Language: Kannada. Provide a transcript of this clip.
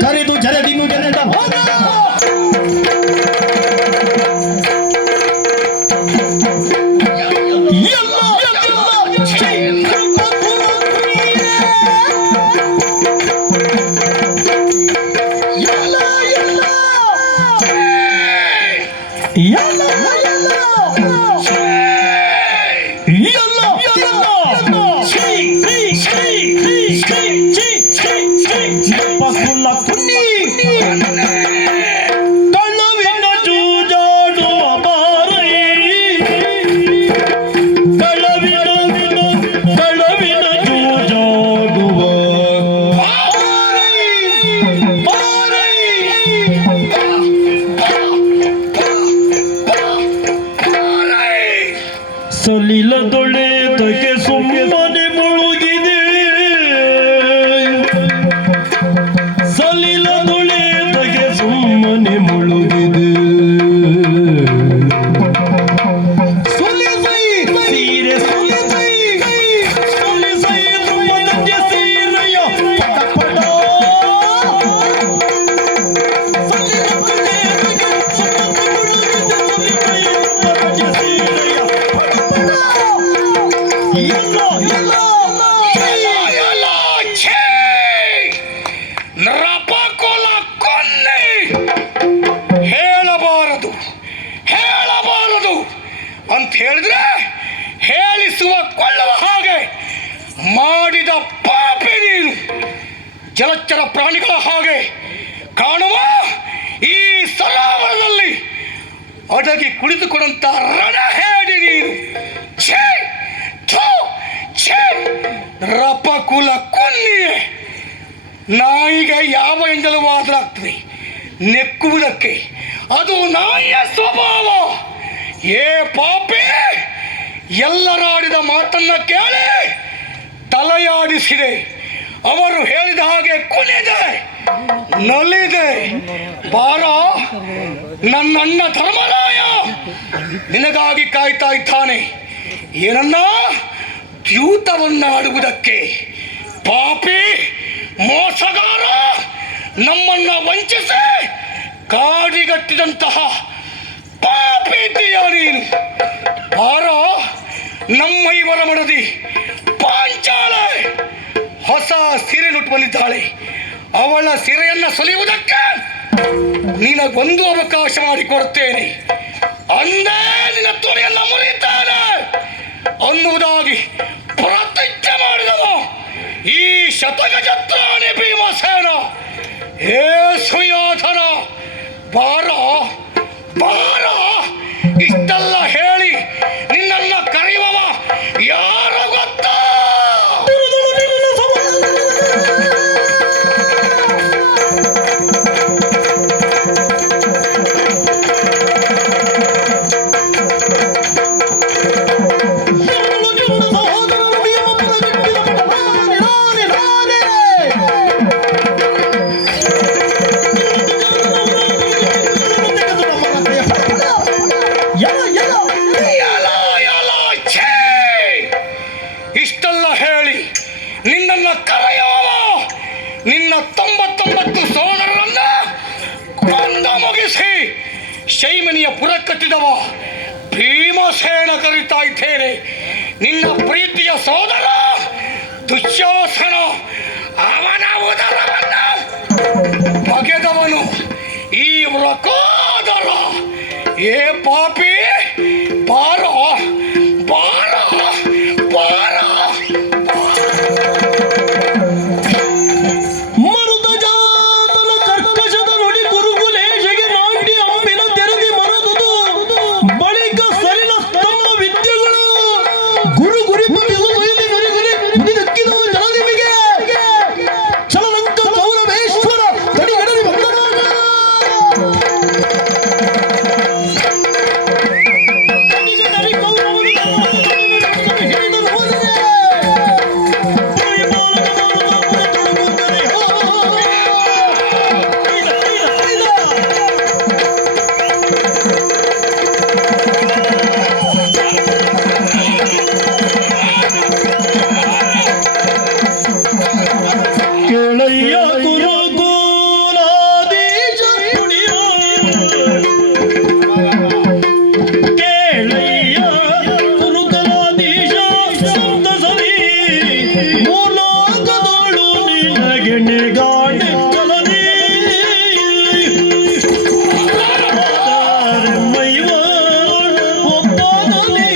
ಕರೆದು ಜರಡಿನು ಜರಡ ಹೋದ Yeah. ಸಲಿಲದೊಳೆ ತಗೆ ಸುಮ್ಮನೆ ಅಂತ ಹೇಳಿದ್ರೆ ಹೇಳಿಸುವ ಕೊಳ್ಳುವ ಹಾಗೆ ಮಾಡಿದ ಪಾಪಿ ನೀನು. ಜಲಚರ ಪ್ರಾಣಿಗಳ ಹಾಗೆ ಕಾಣುವ ಈ ಸರೋವರದಲ್ಲಿ ಅಡಗಿ ಕುಳಿತುಕೊಂಡಂತ ರಣಹೇಡಿ ನೀನು? ಛೇ ಛೆ, ರಪಕುಲ ಕೊನ್ನಿಯೇ. ನಾಯಿಗೆ ಯಾವ ಎಂಜಲು ಮಾತನಾಗ್ತದೆ ನೆಕ್ಕುವುದಕ್ಕೆ ಅದು ನಾಯಿಯ ಸ್ವಭಾವ. ಏ ಪಾಪಿ ಎಲ್ಲರಾಡಿದ ಮಾತನ್ನ ಕೇಳಿ ತಲೆಯಾಡಿಸಿದೆ. ಅವರು ಹೇಳಿದ ಹಾಗೆ ಕುಲಿದೆ ನಲಿದೆ. ಬಾರ ನನ್ನಣ್ಣ ಧರ್ಮರಾಯ ನಿನಗಾಗಿ ಕಾಯ್ತಾ ಇದ್ದಾನೆ. ಏನನ್ನ? ದ್ಯೂತವನ್ನ ಆಡುವುದಕ್ಕೆ ಪಾಪಿ, ಮೋಸಗಾರ, ನಮ್ಮನ್ನ ವಂಚಿಸಿ, ಕಾಡಿಗಟ್ಟಿದಂತಹ ನೀನು ಆರೋ, ನಮ್ಮ ಇವರ ಮಡದಿ ಪಾಂಚಾಲೆ ಹೊಸ ಸೀರೆ ನುಟ್ಟು ಬಂದಿದ್ದಾಳೆ. ಅವಳ ಸೀರೆಯನ್ನ ಸುಲಿಯುವುದಕ್ಕೆ ನಿನಗೊಂದು ಅವಕಾಶ ಮಾಡಿಕೊಡುತ್ತೇನೆ ಅಂದೇ ನಿನ್ನ ತುಳಿಯನ್ನ ಮುರಿಯುತ್ತಾನೆ. ಅನ್ನುವುದಾಗಿ ಪ್ರತಿಜ್ಞೆ ಮಾಡಿದವ ಈ ಶತಗಜತ್ರಾಣಿ ಭೀಮಸೇನ. ಹೇ ಸುಯೋಧನ, ಬಾರ ತೊಂಬತ್ತೊಂಬತ್ತು ಸೋದರರನ್ನ ಕೊಂದ ಮುಗಿಸಿ ಶೈಮನಿಯ ಪುರ ಕಟ್ಟಿದವ ಭೀಮಸೇನ ಕರೀತಾ ಇದ್ದೇನೆ. ನಿನ್ನ ಪ್ರೀತಿಯ ಸೋದರ ದುಶ್ಯಾಸನ ಅವನ ಉದರವನ್ನ ಬಗೆದವನು. ಈ ವೃಕೋದರ ಏ ಪಾಪಿ Oh,